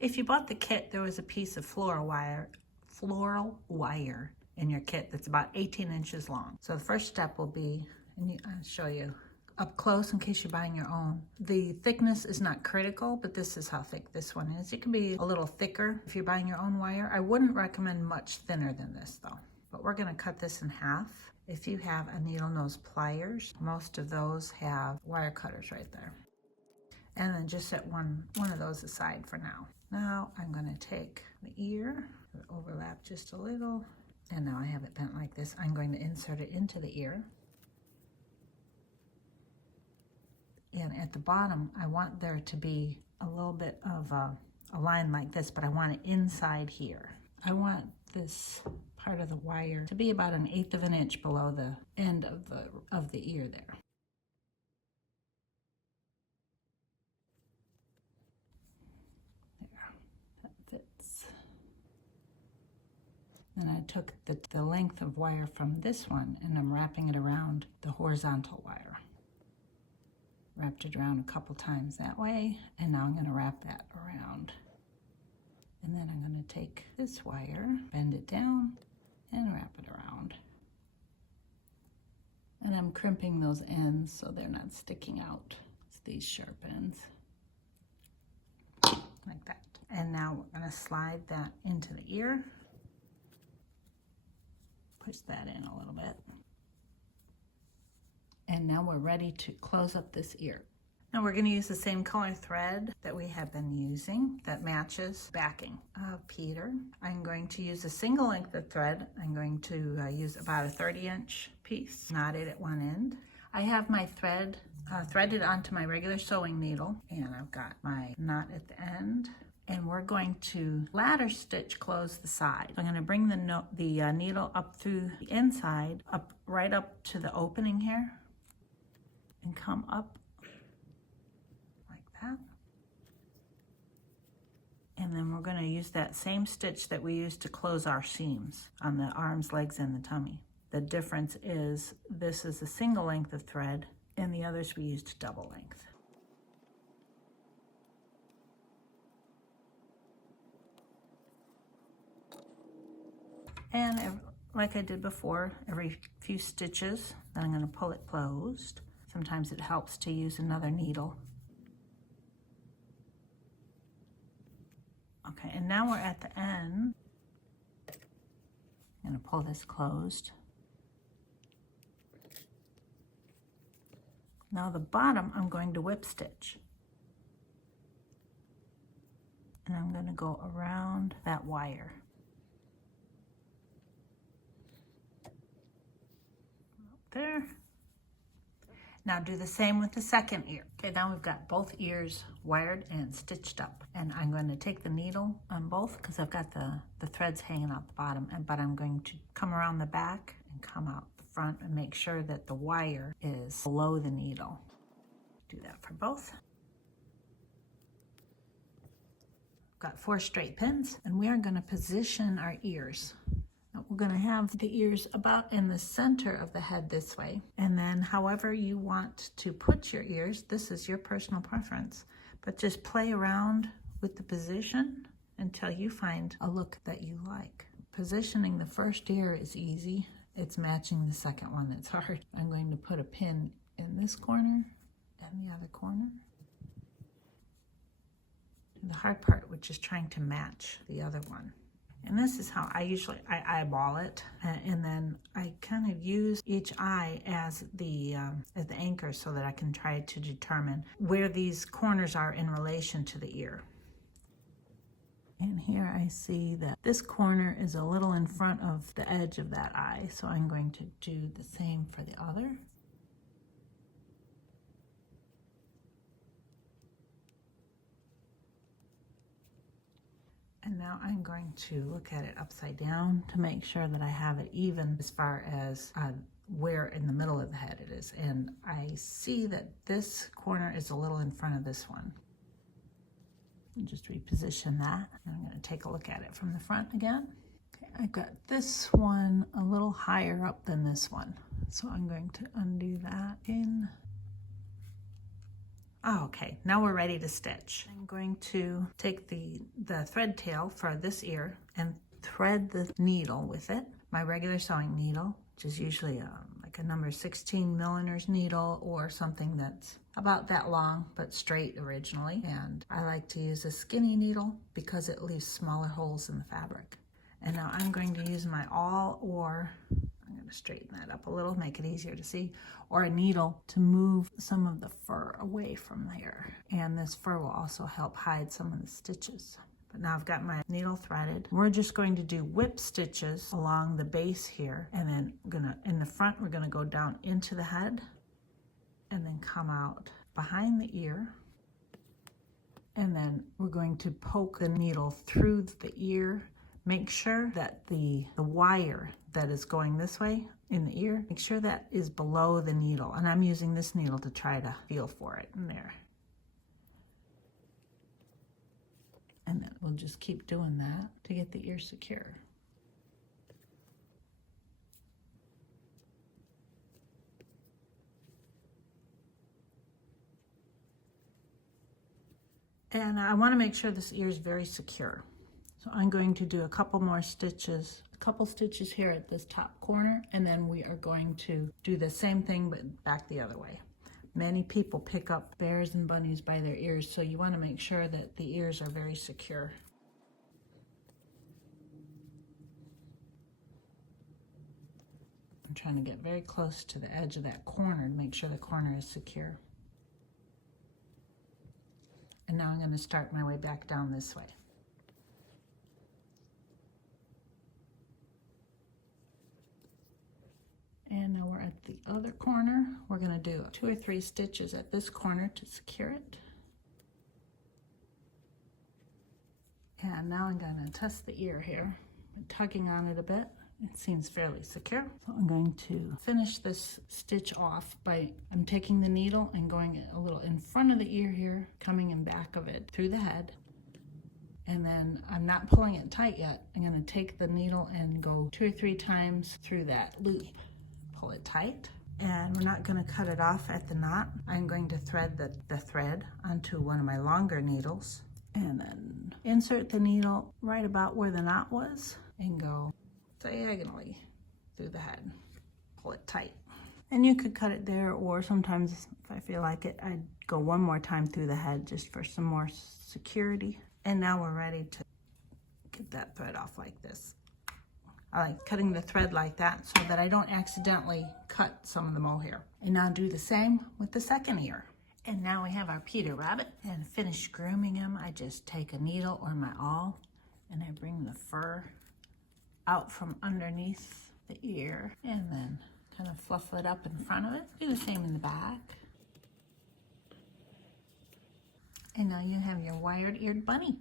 If you bought the kit, there was a piece of floral wire in your kit that's about 18 inches long. So the first step will be, and I'll show you up close in case you're buying your own. The thickness is not critical, but this is how thick this one is. It can be a little thicker if you're buying your own wire. I wouldn't recommend much thinner than this though. But we're gonna cut this in half. If you have a needle nose pliers, most of those have wire cutters right there. And then just set one of those aside for now. Now I'm gonna take the ear, overlap just a little, and now I have it bent like this. I'm going to insert it into the ear. And at the bottom, I want there to be a little bit of a line like this, but I want it inside here. I want this part of the wire to be about 1/8 of an inch below the end of the ear there. There, that fits. And I took the length of wire from this one and I'm wrapping it around the horizontal wire. Wrapped it around a couple times that way, and now I'm going to wrap that around. And then I'm going to take this wire, bend it down, and wrap it around. And I'm crimping those ends so they're not sticking out. It's these sharp ends. Like that. And now we're going to slide that into the ear. Push that in a little bit. And now we're ready to close up this ear. Now we're going to use the same color thread that we have been using that matches backing of Peter. I'm going to use a single length of thread. I'm going to use about a 30-inch piece, knotted at one end. I have my thread threaded onto my regular sewing needle, and I've got my knot at the end. And we're going to ladder stitch close the side. So I'm going to bring the needle up through the inside, right up to the opening here, and come up like that. And then we're going to use that same stitch that we used to close our seams on the arms, legs, and the tummy. The difference is this is a single length of thread and the others we used double length. And like I did before, every few stitches, then I'm going to pull it closed. Sometimes it helps to use another needle. Okay, and now we're at the end. I'm going to pull this closed. Now the bottom, I'm going to whip stitch. And I'm going to go around that wire. There. Now do the same with the second ear. Okay, now we've got both ears wired and stitched up. And I'm going to take the needle on both because I've got the threads hanging out the bottom, but I'm going to come around the back and come out the front and make sure that the wire is below the needle. Do that for both. Got 4 straight pins, and we are going to position our ears. Now we're going to have the ears about in the center of the head this way, and then however you want to put your ears, this is your personal preference, but just play around with the position until you find a look that you like. Positioning the first ear is easy. It's matching the second one that's hard. I'm going to put a pin in this corner and the other corner. The hard part, which is trying to match the other one. And this is how I eyeball it, and then I kind of use each eye as the anchor so that I can try to determine where these corners are in relation to the ear. And here I see that this corner is a little in front of the edge of that eye, so I'm going to do the same for the other. And now I'm going to look at it upside down to make sure that I have it even as far as where in the middle of the head it is. And I see that this corner is a little in front of this one. And just reposition that. And I'm going to take a look at it from the front again. Okay, I've got this one a little higher up than this one. So I'm going to undo that in Oh, okay, now we're ready to stitch. I'm going to take the thread tail for this ear and thread the needle with it, my regular sewing needle, which is usually like a number 16 millimeters needle or something that's about that long but straight originally. And I like to use a skinny needle because it leaves smaller holes in the fabric. And now I'm going to use my I'm going to straighten that up a little, make it easier to see, or a needle to move some of the fur away from there. And this fur will also help hide some of the stitches. But now I've got my needle threaded. We're just going to do whip stitches along the base here. And then in the front, we're gonna go down into the head and then come out behind the ear. And then we're going to poke the needle through the ear. Make sure that the wire that is going this way in the ear, make sure that is below the needle. And I'm using this needle to try to feel for it in there. And then we'll just keep doing that to get the ear secure. And I want to make sure this ear is very secure. So I'm going to do a couple more stitches, a couple stitches here at this top corner, and then we are going to do the same thing but back the other way. Many people pick up bears and bunnies by their ears, so you want to make sure that the ears are very secure. I'm trying to get very close to the edge of that corner to make sure the corner is secure. And now I'm going to start my way back down this way. And now we're at the other corner. We're going to do 2 or 3 stitches at this corner to secure it. And now I'm going to test the ear here, tugging on it a bit. It seems fairly secure. So I'm going to finish this stitch off I'm taking the needle and going a little in front of the ear here, coming in back of it through the head. And then I'm not pulling it tight yet. I'm going to take the needle and go 2 or 3 times through that loop. Pull it tight. And we're not going to cut it off at the knot. I'm going to thread the thread onto one of my longer needles and then insert the needle right about where the knot was and go diagonally through the head. Pull it tight. And you could cut it there, or sometimes if I feel like it, I'd go one more time through the head just for some more security. And now we're ready to get that thread off like this. I like cutting the thread like that so that I don't accidentally cut some of the mohair. And now do the same with the second ear. And now we have our Peter Rabbit. And finish grooming him, I just take a needle or my awl and I bring the fur out from underneath the ear and then kind of fluff it up in front of it. Do the same in the back. And now you have your wire-eared bunny.